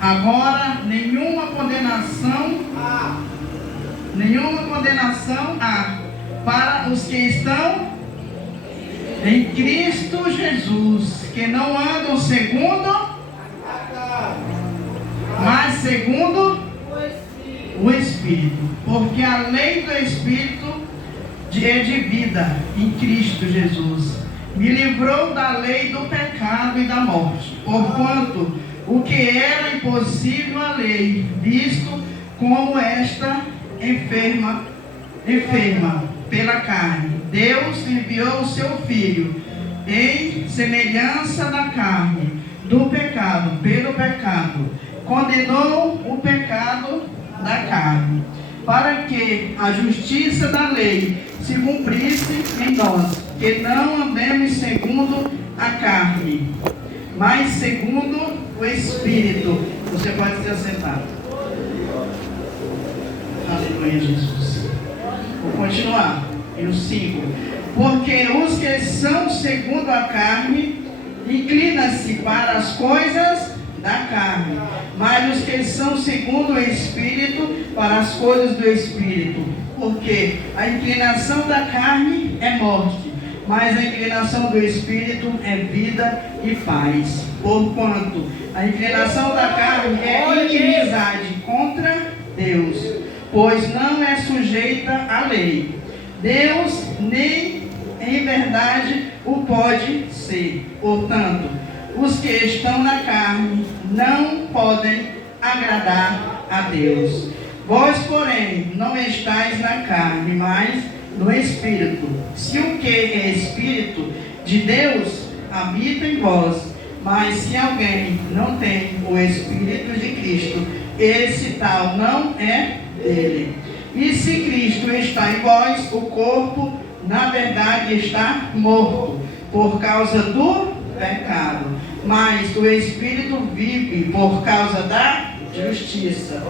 Agora nenhuma condenação há para os que estão em Cristo Jesus, que não andam segundo, mas segundo o Espírito, porque a lei do Espírito é de vida em Cristo Jesus me livrou da lei do pecado e da morte, porquanto o que era impossível à lei, visto como esta enferma pela carne, Deus enviou o seu Filho em semelhança da carne, do pecado, pelo pecado, condenou o pecado da carne, para que a justiça da lei se cumprisse em nós, que não andemos segundo a carne, mas segundo o Espírito. Você pode se assentar. Aleluia, Jesus. Vou continuar. E o 5. Porque os que são segundo a carne inclinam-se para as coisas da carne, mas os que são segundo o Espírito para as coisas do Espírito. Porque a inclinação da carne é morte, mas a inclinação do Espírito é vida e paz. Porquanto a inclinação da carne é inimizade contra Deus, pois não é sujeita à lei. Deus nem em verdade o pode ser. Portanto, os que estão na carne não podem agradar a Deus. Vós, porém, não estáis na carne, mas no Espírito. Se o que é Espírito de Deus habita em vós, mas se alguém não tem o Espírito de Cristo, esse tal não é dele. E se Cristo está em vós, o corpo, na verdade, está morto, por causa do pecado, mas o Espírito vive por causa da justiça.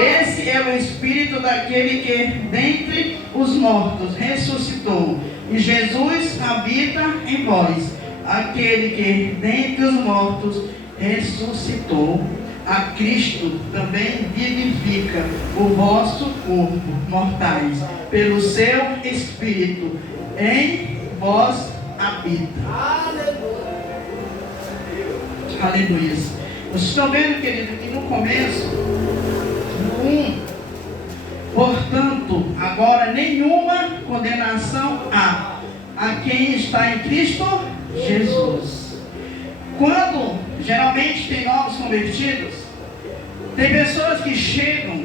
Esse é o Espírito daquele que dentre os mortos ressuscitou, e Jesus habita em vós, aquele que dentre os mortos ressuscitou. A Cristo também vivifica o vosso corpo, mortais, pelo seu Espírito em vós habita. Aleluia. Vocês estão vendo, querido, que no começo, no 1, portanto, agora nenhuma condenação há a quem está em Cristo Jesus. Quando geralmente tem novos convertidos, tem pessoas que chegam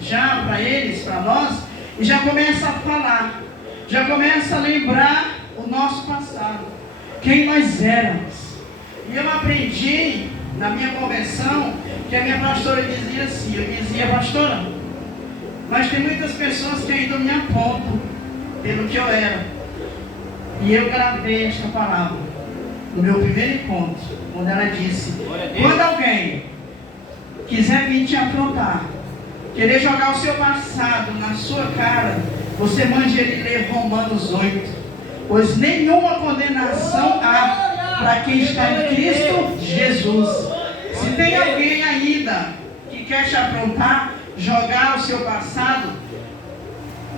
já para eles, para nós, e já começam a falar, já começam a lembrar o nosso passado, quem nós éramos. E eu aprendi na minha conversão que a minha pastora dizia assim, eu dizia: pastora, mas tem muitas pessoas que ainda me apontam pelo que eu era. E eu gravei esta palavra no meu primeiro encontro, quando ela disse: quando alguém quiser vir te afrontar, querer jogar o seu passado na sua cara, você mande ele ler Romanos 8, pois nenhuma condenação há para quem está em Cristo Jesus. Se tem alguém ainda que quer te afrontar, jogar o seu passado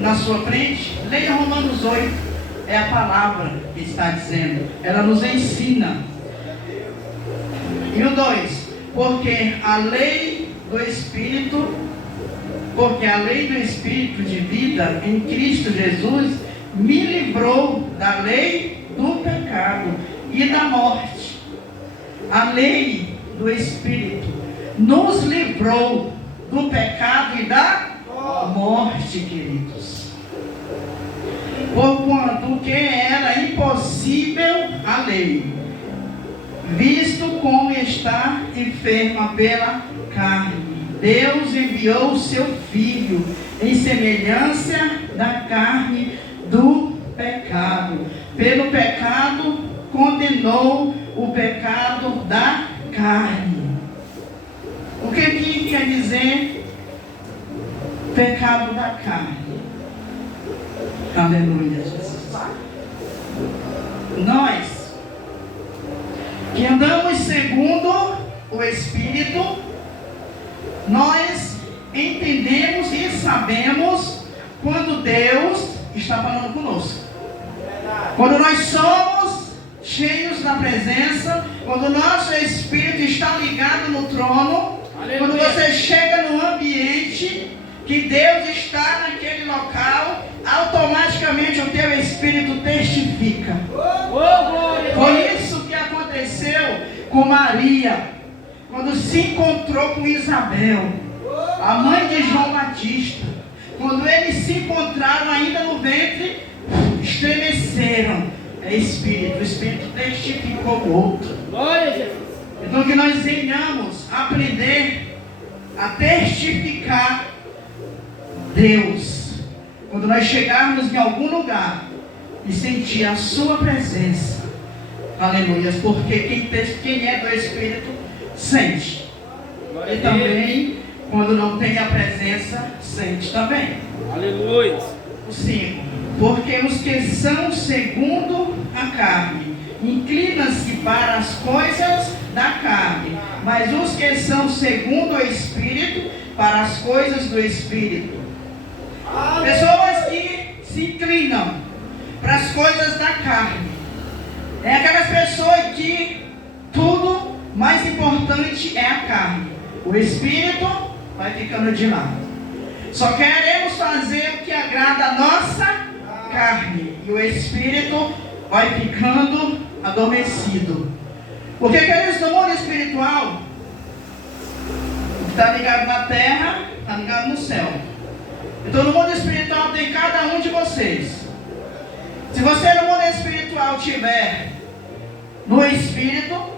na sua frente, leia Romanos 8. É a palavra que está dizendo. Ela nos ensina. E o 2. Porque a lei do Espírito de vida em Cristo Jesus me livrou da lei do pecado e da morte. A lei do Espírito nos livrou do pecado e da morte, queridos. Porquanto o que era impossível à lei, visto como está enferma pela carne, Deus enviou o seu Filho em semelhança da carne do pecado. Pelo pecado condenou o pecado da carne. O que quer dizer pecado da carne? Aleluia, Jesus. Nós que andamos segundo o Espírito, nós entendemos e sabemos quando Deus está falando conosco. Quando nós somos cheios da presença, quando o nosso espírito está ligado no trono, quando você chega no ambiente que Deus está naquele local, automaticamente o teu espírito testifica. Foi isso que aconteceu com Maria, quando se encontrou com Isabel, a mãe de João Batista. Quando eles se encontraram ainda no ventre, estremeceram. O Espírito testificou o outro. Então que nós venhamos aprender a testificar Deus. Quando nós chegarmos em algum lugar e sentir a sua presença. Aleluia. Porque quem é do Espírito sente. E também, quando não tem a presença, sente também. Aleluia. O 5. Porque os que são segundo a carne inclinam-se para as coisas da carne, mas os que são segundo o Espírito, para as coisas do Espírito. Pessoas que se inclinam para as coisas da carne é aquelas pessoas que tudo mais importante é a carne. O Espírito vai ficando de lado. Só queremos fazer o que agrada a nossa carne, e o Espírito vai ficando adormecido. Porque aqueles do mundo espiritual, o que está ligado na terra, está ligado no céu. Então no mundo espiritual tem cada um de vocês. Se você no mundo espiritual tiver no Espírito,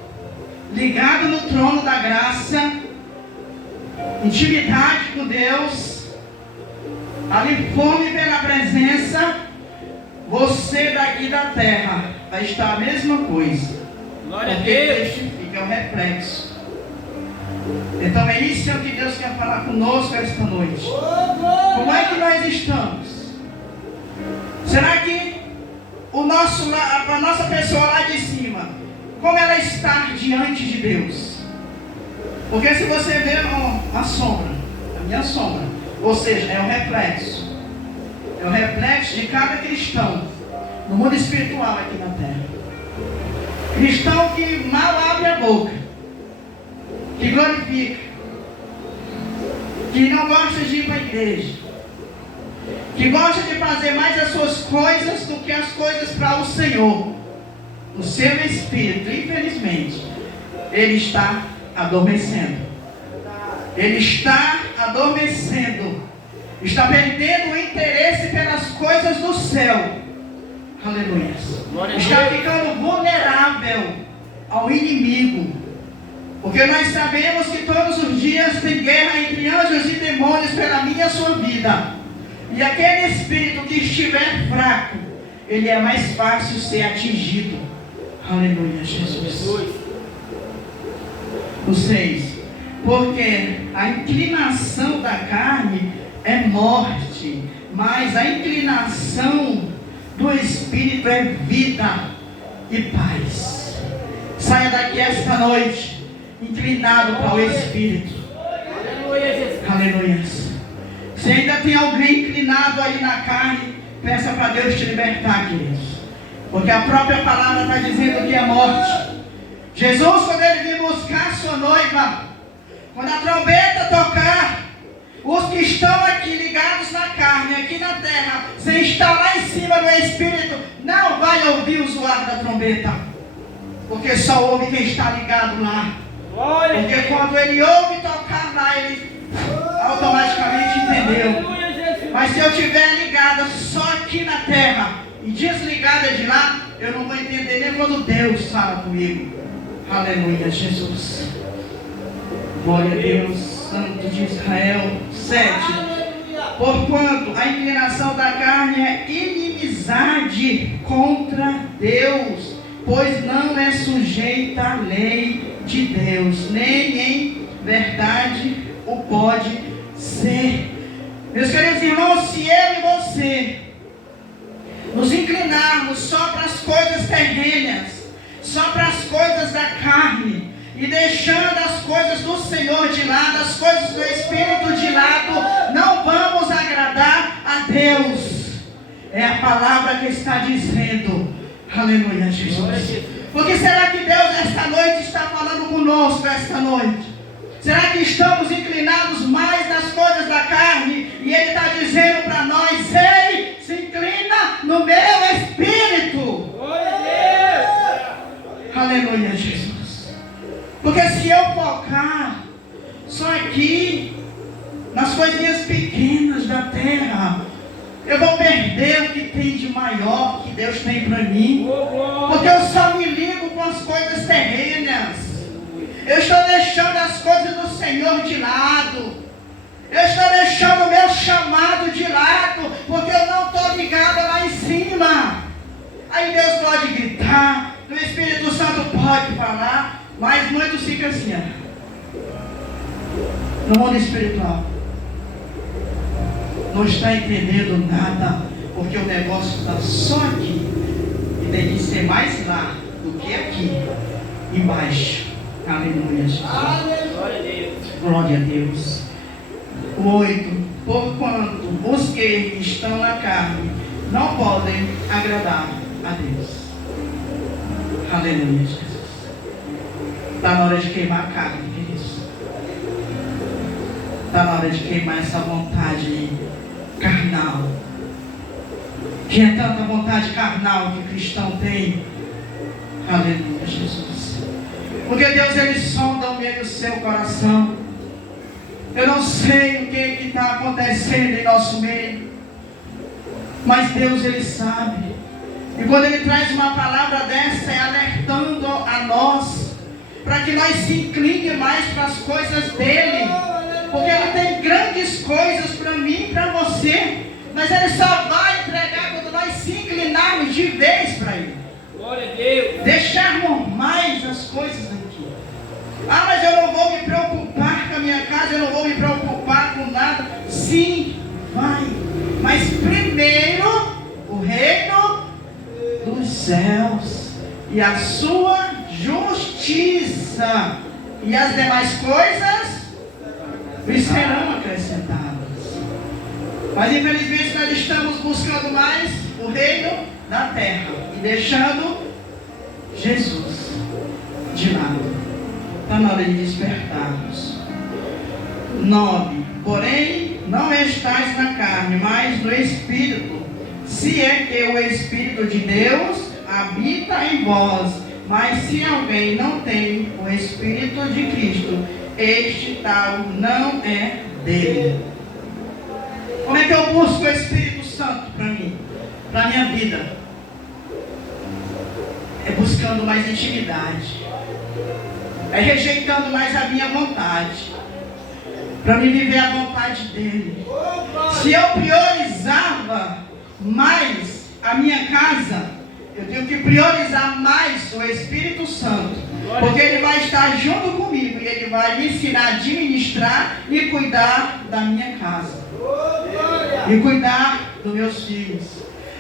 ligado no trono da graça, intimidade com Deus, ali fome pela presença, você daqui da terra vai estar a mesma coisa. Glória porque a Deus. testifica, é o reflexo. Então é isso que Deus quer falar conosco esta noite. Como é que nós estamos? Será que a nossa pessoa lá de cima, como ela está diante de Deus? Porque se você vê a sombra, a minha sombra, ou seja, é o reflexo. É o reflexo de cada cristão no mundo espiritual aqui na terra. Cristão que mal abre a boca, que glorifica, que não gosta de ir para a igreja, que gosta de fazer mais as suas coisas do que as coisas para o Senhor. O seu espírito, infelizmente, ele está adormecendo. Ele está adormecendo. Está perdendo o interesse pelas coisas do céu. Aleluia. Está ficando vulnerável ao inimigo. Porque nós sabemos que todos os dias tem guerra entre anjos e demônios pela minha e a sua vida. E aquele espírito que estiver fraco, ele é mais fácil ser atingido. Aleluia, Jesus. O 6. Porque a inclinação da carne é morte, mas a inclinação do Espírito é vida e paz. Saia daqui esta noite inclinado para o Espírito. Aleluia. Se ainda tem alguém inclinado aí na carne, peça para Deus te libertar, queridos. Porque a própria palavra está dizendo que é morte. Jesus, quando ele vir buscar a sua noiva, quando a trombeta tocar, os que estão aqui ligados na carne, aqui na terra, sem estar lá em cima do Espírito, não vai ouvir o zoar da trombeta. Porque só ouve quem está ligado lá. Porque quando ele ouve tocar lá, ele automaticamente entendeu. Mas se eu estiver ligada só aqui na terra e desligada de lá, eu não vou entender nem quando Deus fala comigo. Aleluia, Jesus. Glória a Deus, Santo de Israel. 7. Porquanto a inclinação da carne é inimizade contra Deus, pois não é sujeita à lei de Deus, nem em verdade o pode ser. Meus queridos irmãos, se eu e você nos inclinarmos só para as coisas terrenas, só para as coisas da carne, e deixando as coisas do Senhor de lado, as coisas do Espírito de lado, não vamos agradar a Deus. É a palavra que está dizendo. Aleluia, Jesus. Porque será que Deus esta noite está falando conosco esta noite? Será que estamos inclinados mais nas coisas da carne? E Ele está dizendo para nós: ei, se inclina no meu espírito. Aleluia, Jesus. Porque se eu focar só aqui, nas coisinhas pequenas da terra, eu vou perder o que tem de maior que Deus tem para mim. Porque eu só me ligo com as coisas terrenas. Eu estou deixando as coisas do Senhor de lado. Eu estou deixando o meu chamado de lado, porque eu não estou ligado lá em cima. Aí Deus pode gritar, o Espírito Santo pode falar, mas muitos ficam assim, no mundo espiritual. Não está entendendo nada, porque o negócio está só aqui. E tem que ser mais lá do que aqui, embaixo. Aleluia, Jesus. Glória a Deus. 8. Porquanto os que estão na carne não podem agradar a Deus. Aleluia, Jesus. Está na hora de queimar a carne, queridos. Está na hora de queimar essa vontade carnal. Que é tanta vontade carnal que o cristão tem. Aleluia, Jesus. Porque Deus, Ele sonda o meio do seu coração. Eu não sei o que está acontecendo em nosso meio, mas Deus, Ele sabe. E quando Ele traz uma palavra dessa, é alertando a nós, para que nós se incline mais para as coisas dEle. Porque Ele tem grandes coisas para mim e para você, mas Ele só vai entregar quando nós se inclinarmos de vez para Ele. Glória a Deus. Deixarmos mais as coisas aqui. Ah, mas eu não vou me preocupar com a minha casa, eu não vou me preocupar com nada. Sim, vai. Mas primeiro, o reino dos céus e a sua justiça, e as demais coisas lhes serão acrescentadas. Mas infelizmente nós estamos buscando mais o reino da terra e deixando Jesus de lado. Está na hora de despertarmos. 9. Porém, não estais na carne, mas no Espírito, se é que o Espírito de Deus habita em vós. Mas se alguém não tem o Espírito de Cristo, este tal não é dele. Como é que eu busco o Espírito Santo para mim, para a minha vida? É buscando mais intimidade, é rejeitando mais a minha vontade, para me viver a vontade dele. Se eu priorizava mais a minha casa, eu tenho que priorizar mais o Espírito Santo, porque Ele vai estar junto comigo e Ele vai me ensinar a administrar e cuidar da minha casa, e cuidar dos meus filhos,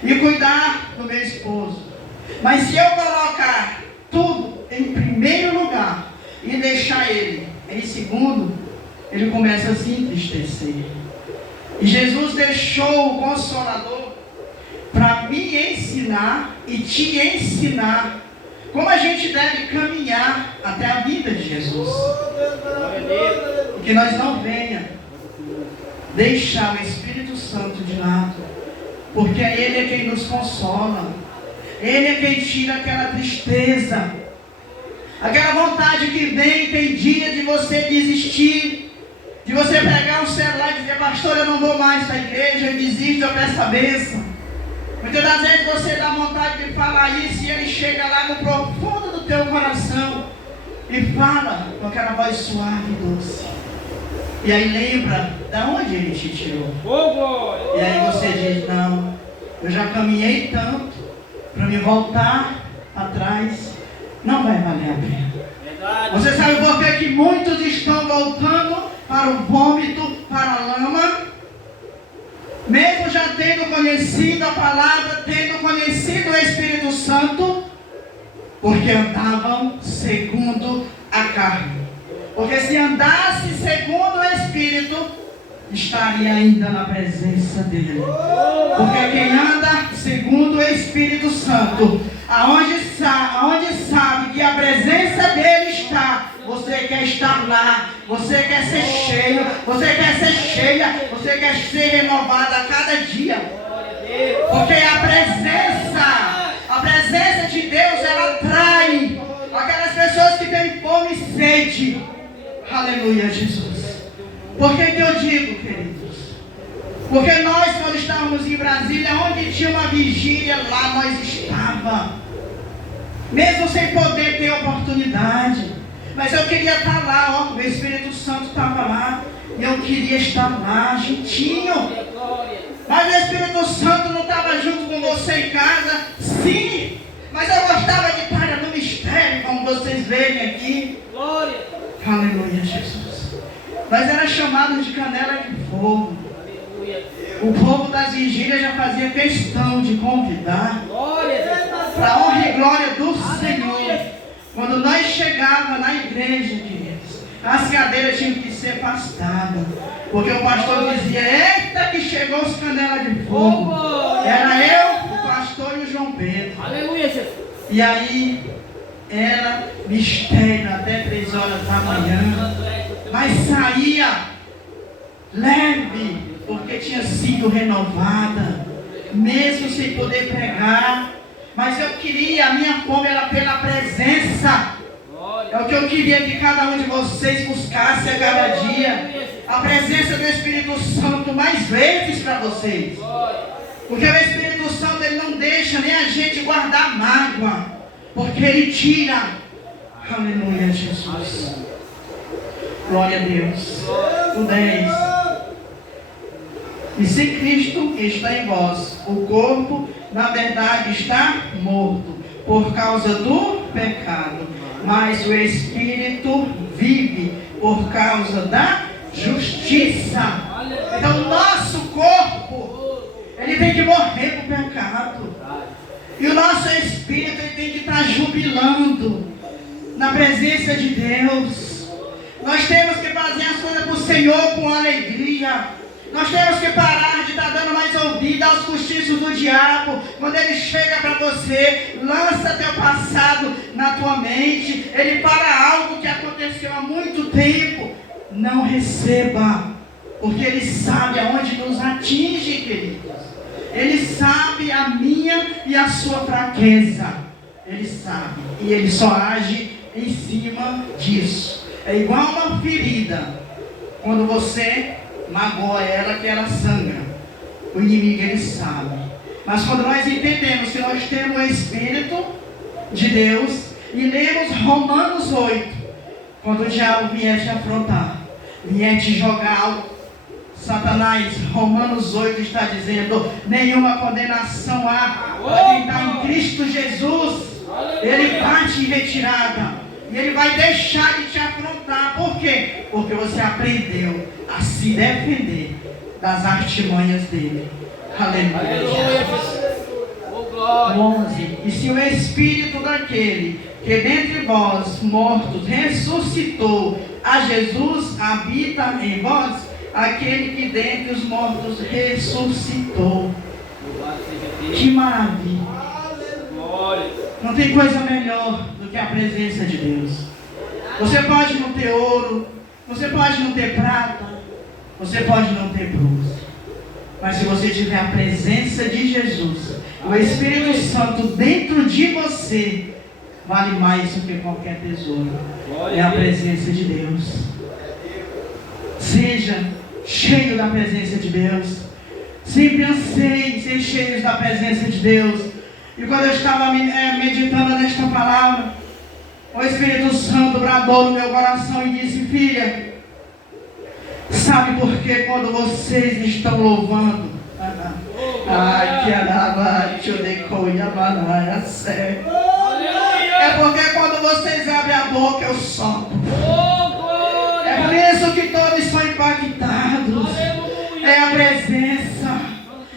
e cuidar do meu esposo. Mas se eu colocar tudo em primeiro lugar e deixar Ele em segundo, Ele começa a se entristecer. E Jesus deixou o Consolador para me ensinar e te ensinar como a gente deve caminhar até a vida de Jesus. Que nós não venha deixar o Espírito Santo de lado, porque Ele é quem nos consola, Ele é quem tira aquela tristeza, aquela vontade que vem. Tem dia de você desistir, de você pegar o celular e dizer: pastor, eu não vou mais para a igreja, eu desisto, eu peço a bênção. Muitas das vezes você dá vontade de falar isso e Ele chega lá no profundo do teu coração e fala com aquela voz suave e doce. E aí lembra de onde Ele te tirou. E aí você diz: não, eu já caminhei tanto, para me voltar atrás não vai valer a pena. Você sabe por que muitos estão voltando para o vômito, para a lama? Mesmo já tendo conhecido a palavra, tendo conhecido o Espírito Santo, porque andavam segundo a carne. Porque se andasse segundo o estaria ainda na presença dele. Porque quem anda segundo o Espírito Santo, aonde sabe que a presença dele está, você quer estar lá, você quer ser cheio, você quer ser cheia, você quer ser renovada a cada dia. Porque a presença de Deus, ela atrai aquelas pessoas que têm fome e sede. Aleluia, Jesus. Por que eu digo, queridos? Porque nós, quando estávamos em Brasília, onde tinha uma vigília, lá nós estávamos. Mesmo sem poder ter oportunidade. Mas eu queria estar lá, ó, o Espírito Santo estava lá. E eu queria estar lá, juntinho. Mas o Espírito Santo não estava junto com você em casa? Sim. Mas eu gostava de estar no mistério, como vocês veem aqui. Glória. Aleluia, Jesus. Nós era chamados de canela de fogo. O povo das vigílias já fazia questão de convidar, para a honra e glória do Senhor. Quando nós chegávamos na igreja, queridos, as cadeiras tinham que ser afastadas, porque o pastor dizia: eita, que chegou os canelas de fogo. Era eu, o pastor e o João Pedro. Aleluia, Jesus. E aí era mistério até 3 horas da manhã, mas saía leve, porque tinha sido renovada, mesmo sem poder pregar. Mas eu queria, a minha fome era pela presença. É o que eu queria que cada um de vocês buscasse a cada dia, a presença do Espírito Santo mais vezes para vocês. Porque o Espírito Santo, ele não deixa nem a gente guardar mágoa, porque ele tira. Aleluia, Jesus. Glória a Deus. O 10. E se Cristo está em vós, o corpo, na verdade, está morto por causa do pecado, mas o Espírito vive por causa da justiça. Então, o nosso corpo, ele tem que morrer por pecado. E o nosso Espírito, ele tem que estar jubilando na presença de Deus. Nós temos que fazer as coisas para o Senhor com alegria. Nós temos que parar de estar dando mais ouvido aos cochichos do diabo. Quando ele chega para você, lança teu passado na tua mente. Ele fala algo que aconteceu há muito tempo. Não receba, porque ele sabe aonde nos atinge, queridos. Ele sabe a minha e a sua fraqueza. Ele sabe, e ele só age em cima disso. É igual uma ferida. Quando você magoa ela, que ela sangra. O inimigo, ele sabe. Mas quando nós entendemos que nós temos o Espírito de Deus e lemos Romanos 8, quando o diabo vier te afrontar, vier te jogar algo, Satanás, Romanos 8 está dizendo: nenhuma condenação há para quem está em Cristo Jesus. Ele bate em retirada. E ele vai deixar de te afrontar. Por quê? Porque você aprendeu a se defender das artimanhas dele. Aleluia. 11. E se o Espírito daquele que dentre vós mortos ressuscitou a Jesus, habita em vós, aquele que dentre os mortos ressuscitou. Que maravilha. Não tem coisa melhor do que a presença de Deus. Você pode não ter ouro, você pode não ter prata, você pode não ter bronze, mas se você tiver a presença de Jesus, o Espírito Santo dentro de você, vale mais do que qualquer tesouro. É a presença de Deus. Seja cheio da presença de Deus. Sempre anseie ser cheios da presença de Deus. E quando eu estava meditando nesta palavra, o Espírito Santo bradou no meu coração e disse: filha, sabe por que quando vocês estão louvando, é porque quando vocês abrem a boca eu sopro. É por isso que todos são impactados. É a presença.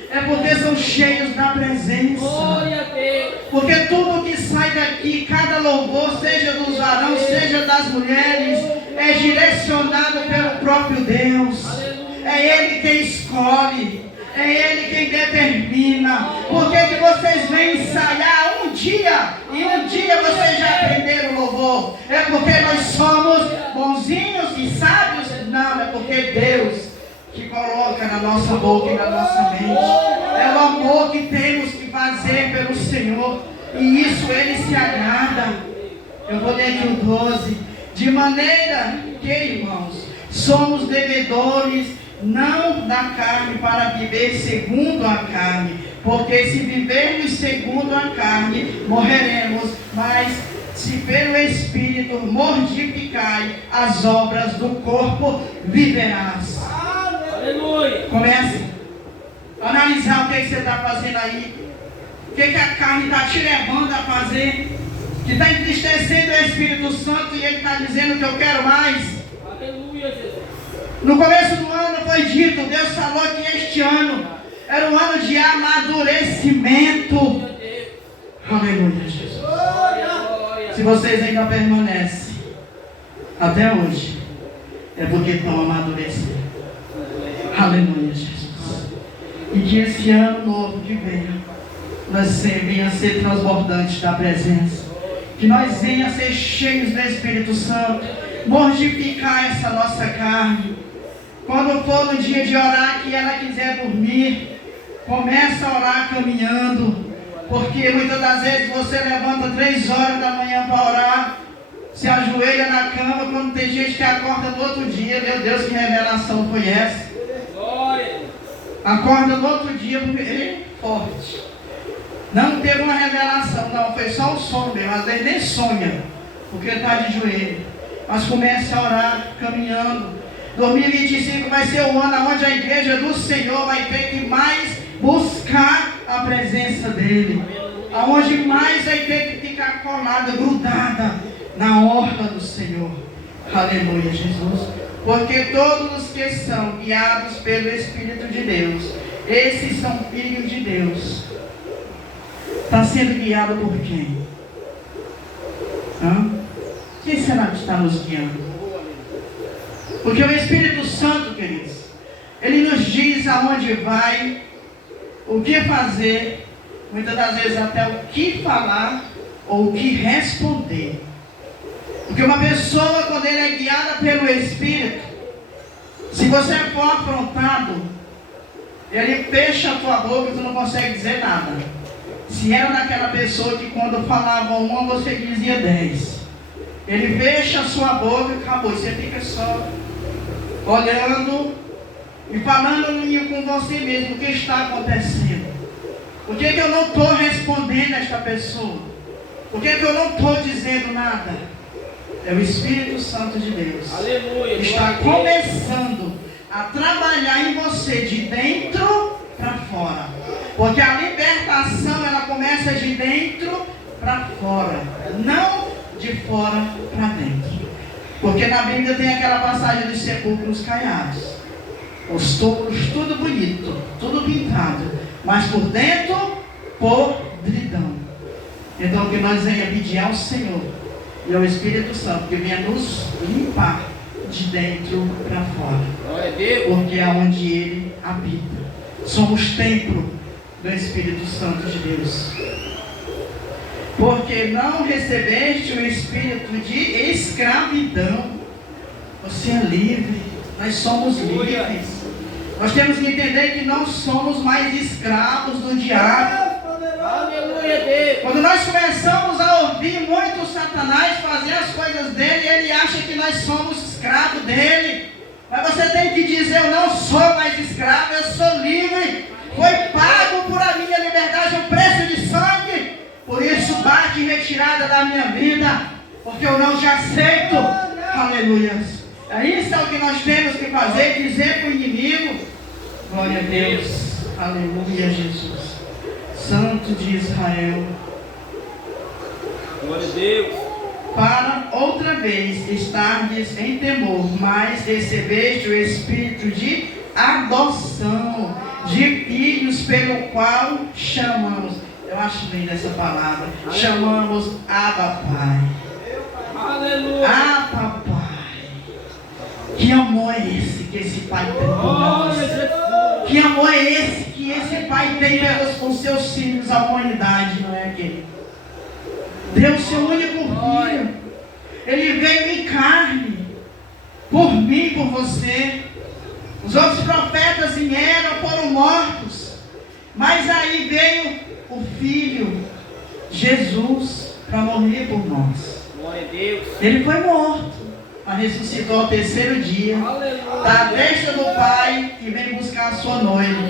É porque são cheios da presença. Porque tudo que sai daqui, cada louvor, seja dos varões, seja das mulheres, é direcionado pelo próprio Deus. É Ele quem escolhe. É Ele quem determina. Por que vocês vêm ensaiar um dia e um dia vocês já aprenderam o louvor? É porque nós somos bonzinhos e sábios? Não, é porque Deus que coloca na nossa boca e na nossa mente. É o amor que temos que fazer pelo Senhor. E isso Ele se agrada. Eu vou ler aqui o 12. De maneira que, irmãos, somos devedores não da carne para viver segundo a carne, porque se vivermos segundo a carne, morreremos, mas se pelo Espírito mortificai as obras do corpo, viverás. Aleluia! Comece a analisar o que você está fazendo aí, o que a carne está te levando a fazer, que está entristecendo o Espírito Santo e Ele está dizendo que eu quero mais. Aleluia, Jesus! No começo do ano foi dito, Deus falou que este ano era um ano de amadurecimento. Aleluia, Jesus. Se vocês ainda permanecem até hoje, é porque estão amadurecendo. Aleluia, Jesus. E que esse ano novo que venha, nós venhamos a ser transbordantes da presença. Que nós venhamos a ser cheios do Espírito Santo. Mortificar essa nossa carne. Quando for no dia de orar, que ela quiser dormir, começa a orar caminhando. Porque muitas das vezes você levanta 3 horas da manhã para orar, se ajoelha na cama, quando tem gente que acorda no outro dia. Meu Deus, que revelação foi essa? Acorda no outro dia, porque forte. Não teve uma revelação, não, foi só um sono mesmo. Às vezes nem sonha, porque está de joelho. Mas comece a orar caminhando. 2025 vai ser o ano onde a igreja do Senhor vai ter que mais buscar a presença dEle. Aonde mais vai ter que ficar colada, grudada na orla do Senhor. Aleluia, Jesus. Porque todos os que são guiados pelo Espírito de Deus, esses são filhos de Deus. Está sendo guiado por quem? Quem será que está nos guiando? Porque o Espírito Santo, queridos, Ele nos diz aonde vai, o que fazer, muitas das vezes até o que falar ou o que responder. Porque uma pessoa, quando ele é guiada pelo Espírito, se você for afrontado, ele fecha a tua boca e tu não consegue dizer nada. Se era daquela pessoa que quando falava uma, você dizia 10. Ele fecha a sua boca e acabou. Você fica só olhando e falando com você mesmo o que está acontecendo. Por que eu não estou respondendo a esta pessoa? Por que eu não estou dizendo nada? É o Espírito Santo de Deus. Aleluia, está começando a trabalhar em você de dentro para fora. Porque a libertação ela começa de dentro para fora, não de fora para dentro. Porque na Bíblia tem aquela passagem dos sepulcros caiados, os túmulos tudo bonito, tudo pintado, mas por dentro podridão. Então que nós venhamos pedir ao Senhor e ao Espírito Santo que venha nos limpar de dentro para fora, porque é onde Ele habita. Somos templo do Espírito Santo de Deus. Porque não recebeste o espírito de escravidão. Você é livre. Nós somos livres. Nós temos que entender que não somos mais escravos do diabo. Quando nós começamos a ouvir muito Satanás fazer as coisas dele, ele acha que nós somos escravos dele. Mas você tem que dizer: eu não sou mais escravo, eu sou livre. Foi pago por a minha liberdade o preço de sangue. Por isso bate retirada da minha vida, porque eu não te aceito. Aleluia. É isso o que nós temos que fazer, dizer para o inimigo: glória a Deus. Aleluia, Jesus. Santo de Israel. Glória a Deus. Para outra vez estardes em temor, mas recebeste o espírito de adoção, de filhos, pelo qual chamamos. Eu acho linda essa palavra. Aleluia. Chamamos Abba Pai. Aleluia. Abba Pai. Que amor é esse que esse Pai tem por nós? Que amor é esse que esse Pai tem pelos seus filhos, a humanidade, não é aquele? Deu o seu único filho. Ele veio em carne, por mim, por você. Os outros profetas vieram, foram mortos. Mas aí veio o Filho, Jesus, para morrer por nós. Ele foi morto, mas ressuscitou ao terceiro dia. Da destra do Pai e vem buscar a sua noiva.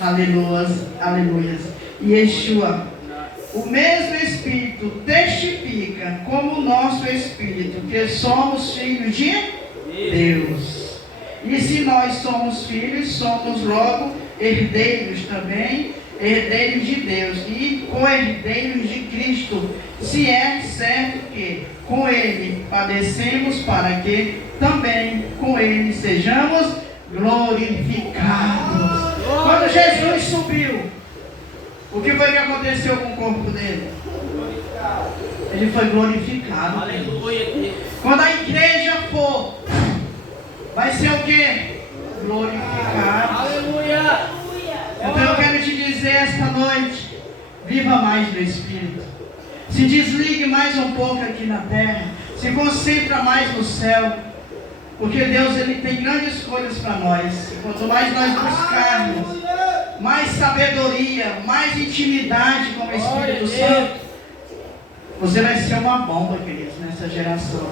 Aleluia, aleluia. E Yeshua, o mesmo Espírito testifica como o nosso Espírito que somos filhos de Deus. E se nós somos filhos, somos logo herdeiros também, herdeiros de Deus e co-herdeiros de Cristo, se é certo que com Ele padecemos, para que também com Ele sejamos glorificados. Quando Jesus subiu, o que foi que aconteceu com o corpo dele? Ele foi glorificado. Aleluia. Quando a igreja for, vai ser o que? Glorificado. Aleluia. Então eu quero te dizer esta noite: viva mais no Espírito. Se desligue mais um pouco aqui na terra. Se concentra mais no céu. Porque Deus, Ele tem grandes coisas para nós. E quanto mais nós buscarmos mais sabedoria, mais intimidade com o Espírito Santo, você vai ser uma bomba, queridos, nessa geração.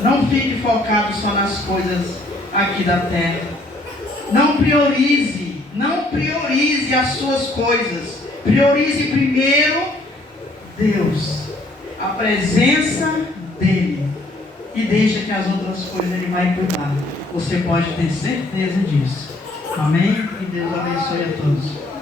Não fique focado só nas coisas aqui da terra. Não priorize as suas coisas. Priorize primeiro Deus, a presença dEle, e deixa que as outras coisas Ele vai cuidar. Você pode ter certeza disso. Amém? E Deus abençoe a todos.